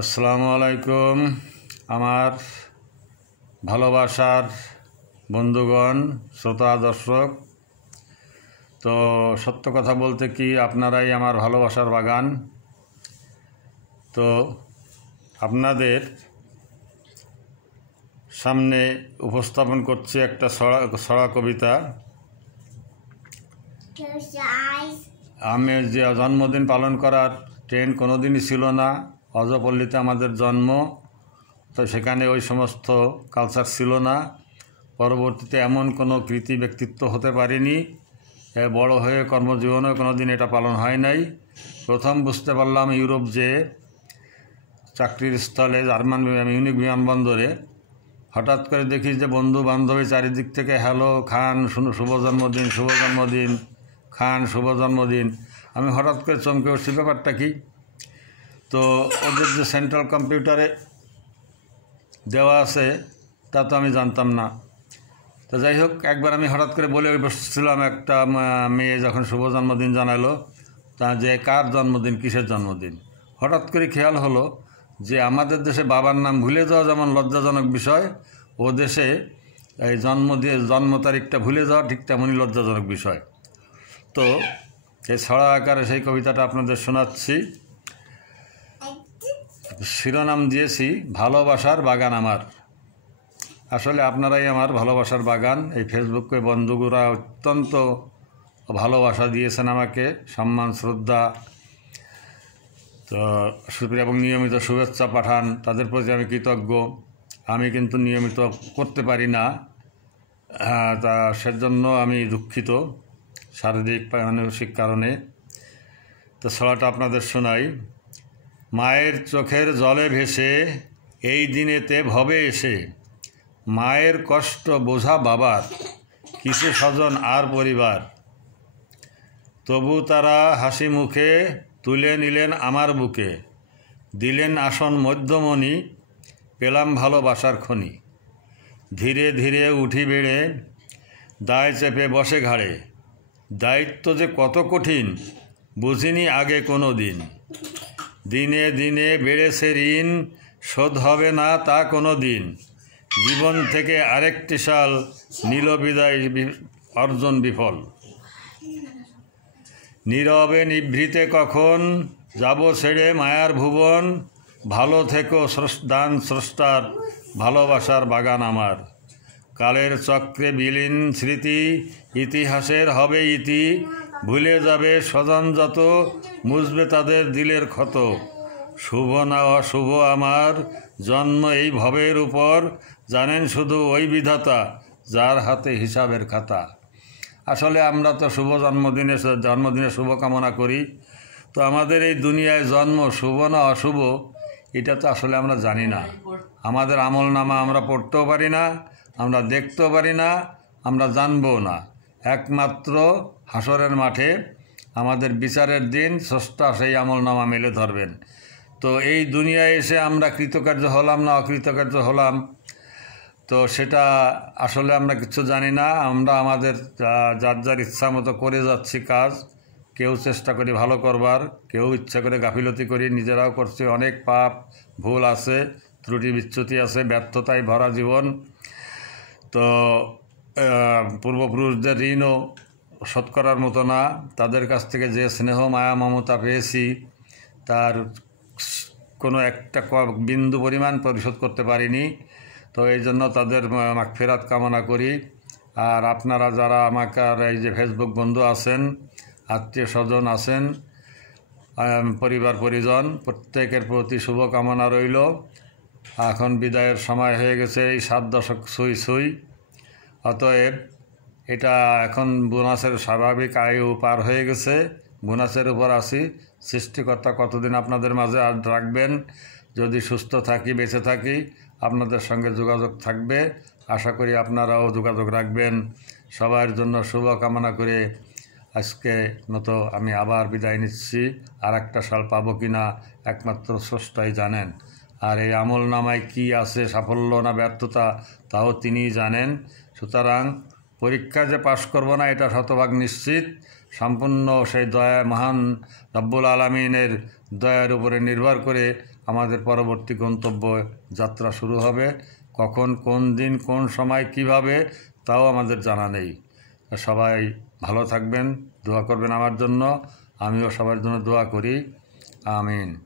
আসসালামু আলাইকুম আমার ভালোবাসার বন্ধুগণ, শ্রোতা দর্শক। তো সত্য কথা বলতে কি, আপনারাই আমার ভালোবাসার বাগান। তো আপনাদের সামনে উপস্থাপন করছি একটা ছড়া কবিতা। আমি যে জন্মদিন পালন করার ট্রেন্ড কোনোদিনই ছিল না। অজপল্লীতে আমাদের জন্ম, তো সেখানে ওই সমস্ত কালচার ছিল না। পরবর্তীতে এমন কোনো কৃতি ব্যক্তিত্ব হতে পারিনি। বড় হয়ে কর্মজীবনেও কোনো দিন এটা পালন হয় নাই। প্রথম বুঝতে পারলাম ইউরোপ যে চাকরির স্থলে জার্মান মিউনিক বিমানবন্দরে হঠাৎ করে দেখি যে বন্ধু বান্ধবী চারিদিক থেকে হ্যালো খান, শুভ জন্মদিন, শুভ জন্মদিন, খান শুভ জন্মদিন। আমি হঠাৎ করে চমকে উঠছি, ব্যাপারটা কি? তো ওদের যে সেন্ট্রাল কম্পিউটারে দেওয়া আছে তা তো আমি জানতাম না। তো যাই হোক, একবার আমি হঠাৎ করে বলে বসছিলাম, একটা মেয়ে যখন শুভ জন্মদিন জানালো, তা যে কার জন্মদিন, কিসের জন্মদিন। হঠাৎ করে খেয়াল হলো যে আমাদের দেশে বাবার নাম ভুলে যাওয়া যেমন লজ্জাজনক বিষয়, ও দেশে এই জন্ম তারিখটা ভুলে যাওয়া ঠিক তেমনই লজ্জাজনক বিষয়। তো এই ছড়া আকারে সেই কবিতাটা আপনাদের শোনাচ্ছি। শিরোনাম দিয়েছি ভালোবাসার বাগান আমার। আসলে আপনারাই আমার ভালোবাসার বাগান। এই ফেসবুকে বন্ধুগুরা অত্যন্ত ভালোবাসা দিয়েছেন আমাকে, সম্মান শ্রদ্ধা তো এবং নিয়মিত শুভেচ্ছা পাঠান, তাদের প্রতি আমি কৃতজ্ঞ। আমি কিন্তু নিয়মিত করতে পারি না, তা সেজন্য আমি দুঃখিত শারীরিক মানসিক কারণে। তো ছড়াটা আপনাদের শোনাই। মায়ের চোখের জলে ভেসে এই দিনেতে ভবে এসে, মায়ের কষ্ট বোঝা বাবার, কিছু স্বজন আর পরিবার, তবু তারা হাসি মুখে তুলে নিলেন আমার বুকে, দিলেন আসন মধ্যমণি, পেলাম ভালোবাসার খনি। ধীরে ধীরে উঠি বেড়ে দায় চেপে বসে ঘাড়ে, দায়িত্ব যে কত কঠিন বুঝিনি আগে কোনো দিন। দিনে দিনে বেড়েছে ঋণ, শোধ হবে না তা কোনো দিন। জীবন থেকে আরেকটি সাল নীল বিদায়, অর্জন বিফল। নীরবে নিভৃতে কখন যাব ছেড়ে মায়ার ভুবন, ভালো থেকো দান স্রষ্টার, ভালোবাসার বাগান আমার। কালের চক্রে বিলীন স্মৃতি, ইতিহাসের হবে ইতি, ভুলে যাবে স্বজন যত, মুছবে তাদের দিলের ক্ষত। শুভ না অশুভ আমার জন্ম এই ভবের উপর, জানেন শুধু ওই বিধাতা, যার হাতে হিসাবের খাতা। আসলে আমরা তো জন্মদিনে শুভকামনা করি, তো আমাদের এই দুনিয়ায় জন্ম শুভ না অশুভ এটা তো আসলে আমরা জানি না। আমাদের আমল নামা আমরা পড়তেও পারি না, আমরা দেখতেও পারি না, আমরা জানবও না। একমাত্র হাসরের মাঠে আমাদের বিচারের দিন স্রষ্টা সেই আমল নামা মেলে ধরবেন। তো এই দুনিয়ায় এসে আমরা কৃতকার্য হলাম না অকৃতকার্য হলাম, তো সেটা আসলে আমরা কিছু জানি না। আমরা আমাদের যার যার ইচ্ছা মতো করে যাচ্ছি কাজ। কেউ চেষ্টা করি ভালো করবার, কেউ ইচ্ছা করে গাফিলতি করি, নিজেরাও করছি। অনেক পাপ ভুল আছে, ত্রুটি বিচ্যুতি আছে, ব্যর্থতায় ভরা জীবন। তো পূর্বপুরুষদের ঋণও শোধ করার মতো না। তাদের কাছ থেকে যে স্নেহ মায়া মমতা পেয়েছি তার কোনো একটা বিন্দু পরিমাণ পরিশোধ করতে পারিনি। তো এই জন্য তাদের মাগফিরাত কামনা করি। আর আপনারা যারা আমাকে এই যে ফেসবুক বন্ধু আছেন, আত্মীয় স্বজন আছেন, পরিবার পরিজন, প্রত্যেকের প্রতি শুভকামনা রইল। এখন বিদায়ের সময় হয়ে গেছে, এই 7 দশক ছুঁই। অতএব এটা এখন বোনাসের স্বাভাবিক আয়ু পার হয়ে গেছে, বোনাসের উপর আছি। সৃষ্টিকর্তা কতদিন আপনাদের মাঝে আর রাখবেন। যদি সুস্থ থাকি, বেঁচে থাকি, আপনাদের সঙ্গে যোগাযোগ থাকবে। আশা করি আপনারাও যোগাযোগ রাখবেন। সবার জন্য শুভ কামনা করে আজকে মতো আমি আবার বিদায় নিচ্ছি। আর একটা সাল পাবো কি না একমাত্র স্রষ্টাই জানেন। আর এই আমল নামায় কী আছে, সাফল্য না ব্যর্থতা, তাও তিনিই জানেন। সুতরাং পরীক্ষায় যে পাশ করব না এটা শতভাগ নিশ্চিত। সম্পূর্ণ সেই দয়া মহান রব্বুল আলামিনের দয়ার উপরে নির্ভর করে আমাদের পরবর্তী গন্তব্য যাত্রা শুরু হবে। কখন, কোন দিন, কোন সময়, কিভাবে, তাও আমাদের জানা নেই। সবাই ভালো থাকবেন, দোয়া করবেন আমার জন্য। আমিও সবার জন্য দোয়া করি। আমিন।